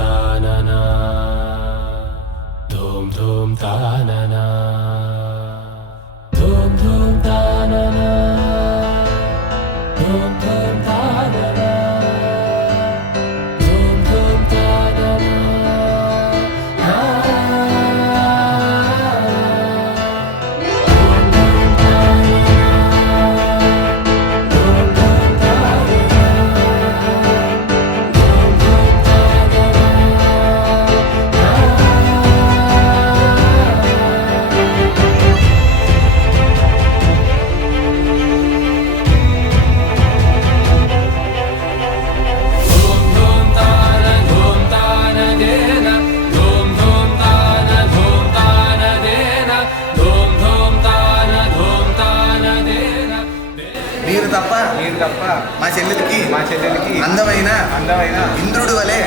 తాననా ధూమ్ ధూమ్ తాననా ధూమ్ ధూమ్ తాననా ధూమ్ ధూమ్ తాననా ధూమ్ ధూమ్ తాననా మీరు తప్ప మా చెల్లెలికి అందమైన ఇంద్రుడు వలె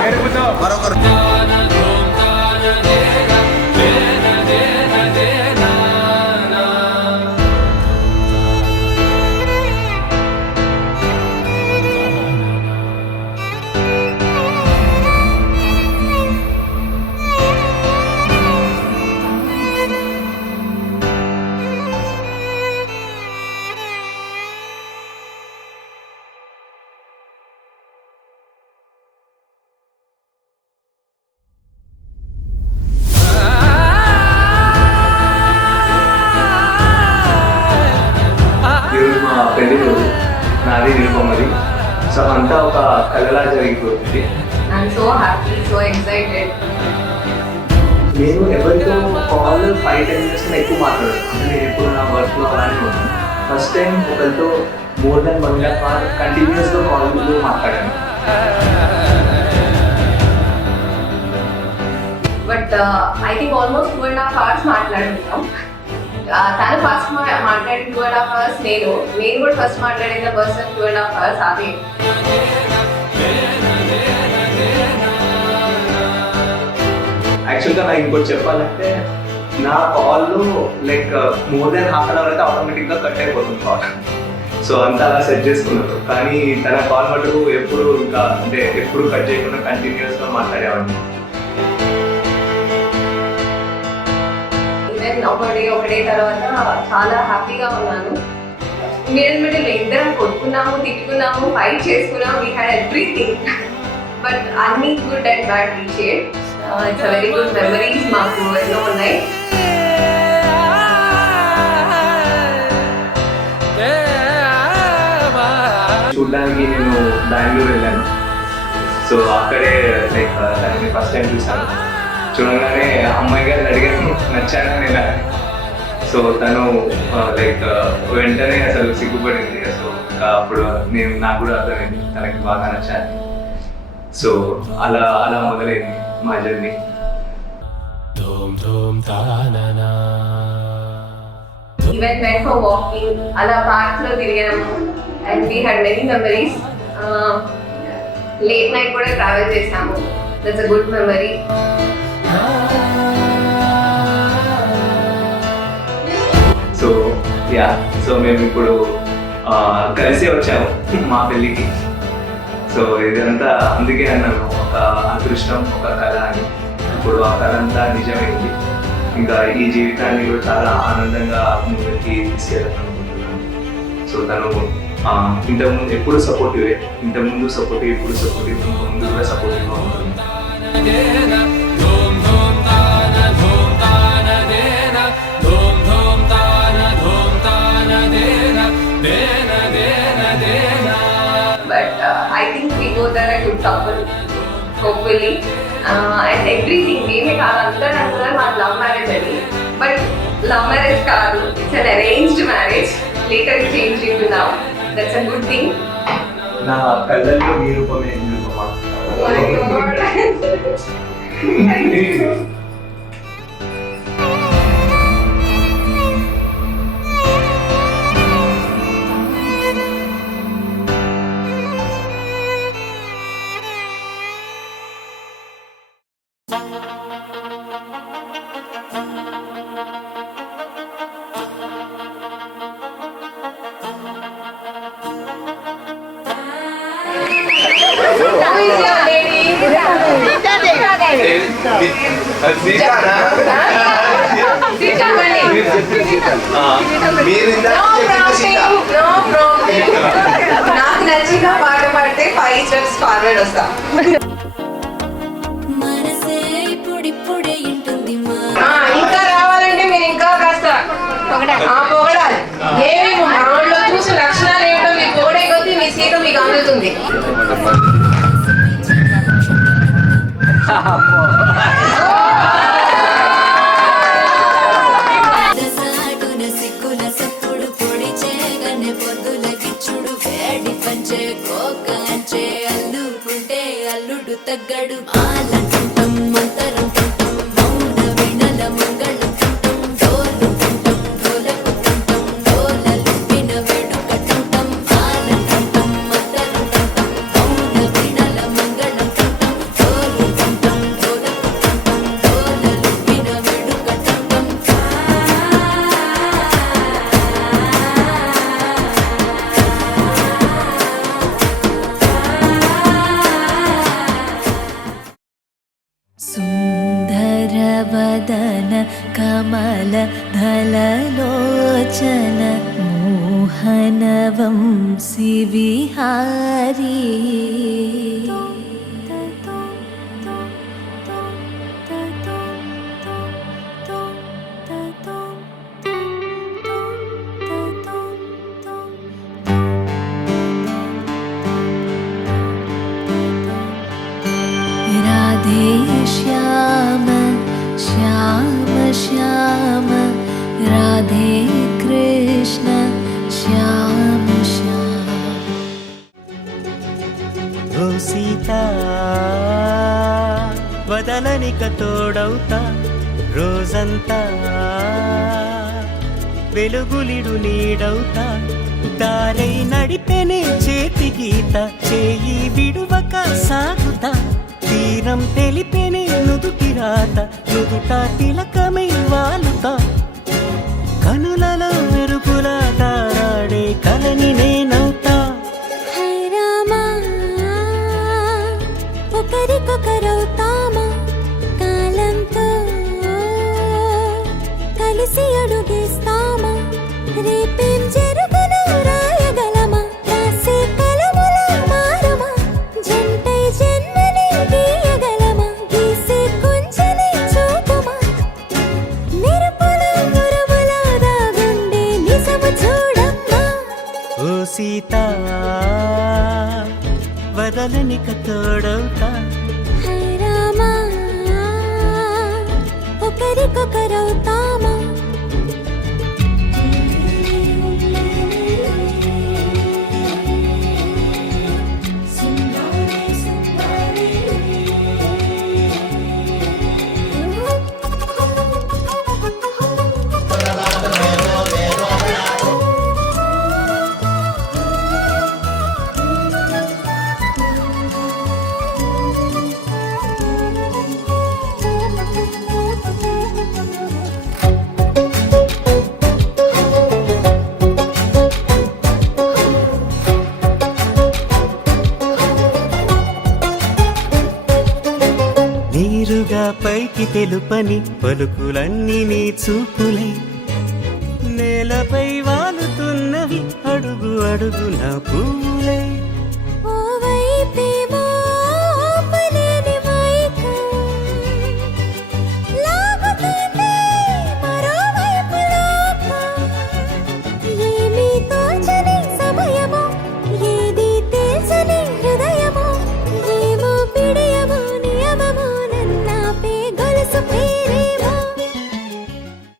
మెరుపుతో మరొకరు పెళ్లి రోజు నాది నిరుపమది. సో అంతా ఒక కళలా జరిగిపోతుంది. నేను ఎవరితో కాల్ 5-10 minutes ఎక్కువ మాట్లాడాను. అంటే నేను ఎప్పుడు నా వర్క్లో అలానే ఉన్నాను. ఫస్ట్ టైం ఒకరితో మోర్ దెన్ 1.5 hours కంటిన్యూస్గా కాల్లో మాట్లాడాను. But I think almost 2.5 hours మాట్లాడుతున్నాం. తను ఫస్ట్ మాట్లాడిన 2.5 hours నేను కూడా ఫస్ట్ మాట్లాడిన పర్సన్ 2.5 hours అదే. యాక్చువల్గా నాకు ఇంకోటి చెప్పాలంటే నా కాల్లో లైక్ మోర్ దెన్ ½ hour అయితే ఆటోమేటిక్గా కట్ అయిపోతుంది కాల్. సో అంతా అలా సెట్ చేసుకున్నారు. కానీ తన కాల్ మటుకు ఎప్పుడు ఇంకా అంటే ఎప్పుడు కట్ చేయకుండా కంటిన్యూస్గా మాట్లాడేవాడిని. ఒకటే తర్వాత చాలా హ్యాపీగా ఉన్నాను. మిడిల్ ఇద్దరం కొట్టుకున్నాము, తిట్టుకున్నాము, ఫైట్ చేసుకున్నాము. We had everything. బట్ అన్ని good and bad we share. It's a very good memories మాకు ఎన్నో ఉన్నాయి. చూడడానికి నేను బెంగళూరు వెళ్ళాను. సో అక్కడే లైక్ దాన్ని ఫస్ట్ టైం చూసాను. చూడగానే అమ్మాయి గారిని అడిగాను నచ్చానని ఇలా. సో తను లైక్ వెంటనే అసలు సిగ్గుపడింది. సో ఇంకా అప్పుడు నాకు కూడా అర్థమైంది తనకి బాగా నచ్చాను. సో అలా మొదలైంది మా journey. Even went for walking, అలా పార్క్ లో తిరిగాము. And we had many memories. Late night కూడా ట్రావెల్ చేసాము. That's a good memory. So మేము ఇప్పుడు కలిసి వచ్చాము మా పెళ్ళికి. సో ఇదంతా అందుకే అన్నాను ఒక అదృష్టం, ఒక కళ అని. ఇప్పుడు ఆ కళ అంతా నిజమైంది. ఇంకా ఈ జీవితాన్ని కూడా చాలా ఆనందంగా ముందుకి తీసుకెళ్ళాలనుకుంటున్నాను. సో తను ఇంతకుముందు ఎప్పుడు సపోర్టివే, ఇంతకుముందు సపోర్టివ్, ఇప్పుడు సపోర్టివ్, ఇంక ముందు కూడా సపోర్టివ్గా ఉంటుంది. I think we both are a good couple, hopefully. And everything, మేమే కాదు అందరూ అంటున్నారు మాది లవ్ మ్యారేజ్ అని. బట్ లవ్ మ్యారేజ్ కాదు, it's an arranged marriage. Later change into love. That's a good thing. నా కళ్ళల్లో మీ రూపమే నిరుపమా. సీతానా? మీరు ఇందాక చెప్పింది సీత. నాకు నచ్చిన పాట పాడితే 5 steps ఫార్వర్డ్ వస్తా. ఇప్పుడిప్పుడే ఇంటుంది ఇంకా రావాలంటే మీరు ఇంకా కాస్త పొగడాలి. ఏమి మామూలులో చూసి లక్షణాలు ఏంటో మీరు పొగడే కొద్దీ మీ సీత మీకు అందుతుంది. సాటున సిక్కుల సప్పుడు పొడి చేయగానే పొద్దుల గిచ్చుడు వేడి పంచే కోకంచే అల్లుకుంటే అల్లుడు తగ్గడు ఆలంటుంటాం మంతరం తుంటాం మౌన వినల మంగళం తుంటాం డోలు తుంటాం డోలకు తుంటాం డోలలు విన వేడుక తుంటాం ఆలంటుంటాం మంతరం తుంటాం మౌన వినల మంగళం తుంటాం డోలు తుంటాం డోలకు తుంటాం డోలలు విన వేడుక తుంటాం సుందరవదన కమల ధలలోచన మోహనవంశి విహారీ राधे श्याम श्याम श्याम राधे कृष्ण श्याम श्याम ఓ సీత వదలనిక తోడవుతా రోజంతా వెలుగులిడు నీడవుతా దారై నడిపెనే చేతి గీత చేయి విడువక సాగుతా తీరం తెలిపెనే నుదుటి రాత నుదుట తిలకమై వాలుతా కనులలో మెరుపుల తారాడే కలని నేనవుతా హై రామా ఒకరికొకరవుతామా కాలంతో కలిసి అడుగేస్తామా రేపేం జరుగునో రాయగలమా రాసే కలముల మారమా జంటై జన్మని గీయగలమా గీసే కొంచెని చూపుమా మెరుపుల గురువుల దాగుండే నిజము చూడమ్మా ఓ సీత వదలనిక తోడవుతా హై రామా ఒకరికొకరవుతామా నీరుగా పైకి తెలుపని పలుకులన్నీ నీ చూపులై నేలపై వాలుతున్నవి అడుగు అడుగు నా పూలై